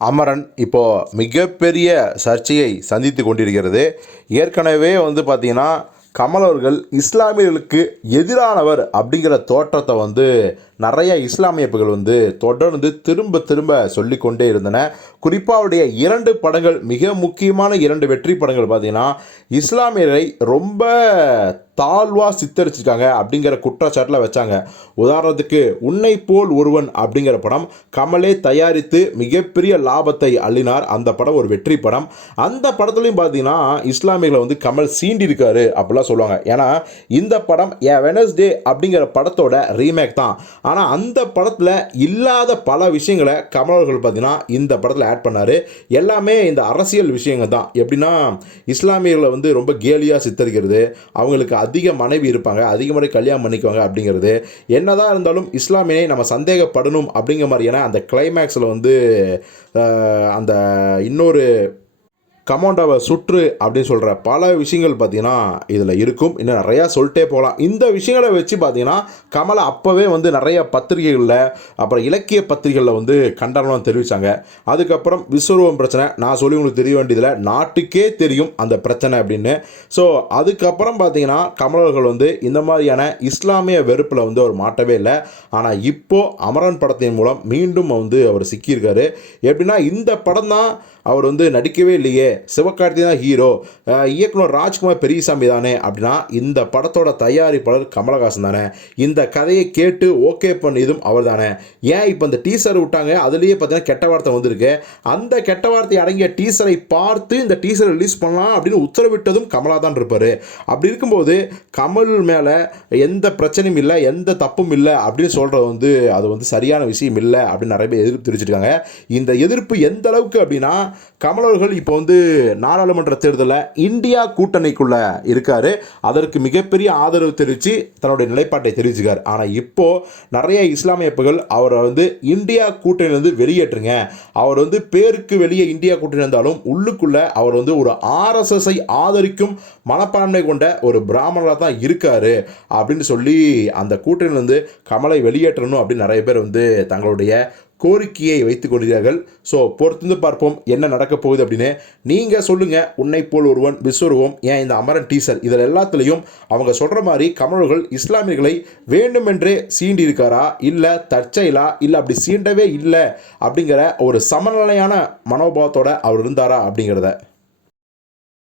அமரன் இப்போ மிகப்பெரிய சர்ச்சையை சந்தித்து கொண்டிருக்கிறது. ஏற்கனவே பார்த்தீங்கன்னா, கமல் அவர்கள் இஸ்லாமியர்களுக்கு எதிரானவர் அப்படிங்கிற தோற்றத்தை நெறைய இஸ்லாமிய அமைப்புகள் தொடர்ந்து திரும்ப திரும்ப சொல்லிக்கொண்டே இருந்தன. குறிப்பா அவருடைய 2 படங்கள், மிக முக்கியமான 2 வெற்றி படங்கள் பார்த்தீங்கன்னா, இஸ்லாமியரை ரொம்ப தாழ்வா சித்தரிச்சிருக்காங்க அப்படிங்கிற குற்றச்சாட்டுல வச்சாங்க. உதாரணத்துக்கு "உன்னை போல் ஒருவன்" அப்படிங்கிற படம் கமலே தயாரித்து மிகப்பெரிய லாபத்தை அள்ளினார். அந்த படம் ஒரு வெற்றி படம். அந்த படத்துலயும் பார்த்தீங்கன்னா, இஸ்லாமியர்களை கமல் சீண்டியிருக்காரு அப்படிலாம் சொல்லுவாங்க. ஏன்னா, இந்த படம் "எ வெட்னஸ்டே" அப்படிங்கிற படத்தோட ரீமேக் தான். ஆனா, அந்த படத்துல இல்லாத பல விஷயங்கள கமல் அவர்கள் பார்த்தீங்கன்னா, இந்த படத்துல ஆட் பண்ணாரு. எல்லாமே இந்த அரசியல் விஷயங்கள் தான். எப்படின்னா, இஸ்லாமியர்களை ரொம்ப கேலியா சித்தரிக்கிறது, அவங்களுக்கு அதிக மனைவி இருப்பாங்க, அதிக முறை கல்யாணம் பண்ணிக்குவாங்க அப்படிங்கிறது. என்னதான் இருந்தாலும் இஸ்லாமியனை நம்ம சந்தேகப்படணும் அப்படிங்கிற மாதிரியான அந்த கிளைமேக்ஸில் அந்த இன்னொரு கமாண்டோவை சுற்று அப்படின்னு சொல்கிற பல விஷயங்கள் பார்த்தீங்கன்னா இதில் இருக்கும். இன்னும் நிறையா சொல்லிட்டே போகலாம். இந்த விஷயங்களை வச்சு பார்த்தீங்கன்னா, கமலை அப்போவே நிறைய பத்திரிகைகளில், அப்புறம் இலக்கிய பத்திரிகைகளில் கண்டனம் தெரிவித்தாங்க. அதுக்கப்புறம் விஸ்வரூபம் பிரச்சனை, நான் சொல்லி உங்களுக்கு தெரிய வேண்டியதில், நாட்டுக்கே தெரியும் அந்த பிரச்சனை அப்படின்னு. ஸோ அதுக்கப்புறம் பார்த்தீங்கன்னா, கமல் அவர்கள் இந்த மாதிரியான இஸ்லாமிய வெறுப்பில் அவர் மாட்டவே இல்லை. ஆனால் இப்போது அமரன் படத்தின் மூலம் மீண்டும் அவர் சிக்கியிருக்காரு. எப்படின்னா, இந்த படம் தான் அவர் நடிக்கவே இல்லையே, சிவகார்த்திகேயன் தான் ஹீரோ, இயக்குனர் ராஜ்குமார் பெரியசாமி தானே அப்படின்னா, இந்த படத்தோட தயாரிப்பாளர் கமலஹாசன் தானே, இந்த கதையை கேட்டு ஓகே பண்ணியதும் அவர் தானே. ஏன் இப்போ இந்த டீசர் விட்டாங்க, அதுலேயே பார்த்தீங்கன்னா கெட்ட வார்த்தை வந்திருக்கு. அந்த கெட்ட வார்த்தை அடங்கிய டீசரை பார்த்து இந்த டீசரை ரிலீஸ் பண்ணலாம் அப்படின்னு உத்தரவிட்டதும் கமலா தான் இருப்பார். அப்படி இருக்கும்போது கமல் மேலே எந்த பிரச்சனையும் இல்லை, எந்த தப்பும் இல்லை அப்படின்னு சொல்கிறது அது சரியான விஷயம் இல்லை அப்படின்னு நிறைய பேர் எதிர்ப்பு தெரிவிச்சிருக்காங்க. இந்த எதிர்ப்பு எந்த அளவுக்கு அப்படின்னா, கமல் அவர்கள் இப்போ நாடாளுமன்ற தேர்தலில் இந்தியா கூட்டணிக்குள்ள இருக்காரு. அதற்கு மிகப்பெரிய ஆதரவு தெரிவித்து தன்னுடைய நிலைப்பாட்டை தெரிவிச்சுக்கார். ஆனால் இப்போ நிறைய இஸ்லாமிய அமைப்புகள் அவரை இந்தியா கூட்டணியிலிருந்து வெளியேற்றுங்க, அவர் பேருக்கு வெளியே இந்தியா கூட்டணி இருந்தாலும் உள்ளுக்குள்ள அவர் ஒரு ஆர்எஸ்எஸ்ஐ ஆதரிக்கும் மனப்பான்மை கொண்ட ஒரு பிராமணராக தான் இருக்காரு அப்படின்னு சொல்லி அந்த கூட்டணியிலிருந்து கமலை வெளியேற்றணும் அப்படின்னு நிறைய பேர் தங்களுடைய கோரிக்கையை வைத்துக் கொள்கிறார்கள். ஸோ பொறுத்திருந்து பார்ப்போம் என்ன நடக்கப் போகுது அப்படின்னு. நீங்கள் சொல்லுங்கள், "உன்னை போல் ஒருவன்", விஸ்வரூபம், ஏன் இந்த அமரன் டீசர், இதில் எல்லாத்துலேயும் அவங்க சொல்கிற மாதிரி கமலர்கள் இஸ்லாமியர்களை வேண்டுமென்றே சீண்டி இருக்காரா, இல்லை தற்செயலா, இல்லை அப்படி சீண்டவே இல்லை அப்படிங்கிற ஒரு சமநிலையான மனோபாவத்தோடு அவர் இருந்தாரா அப்படிங்கிறத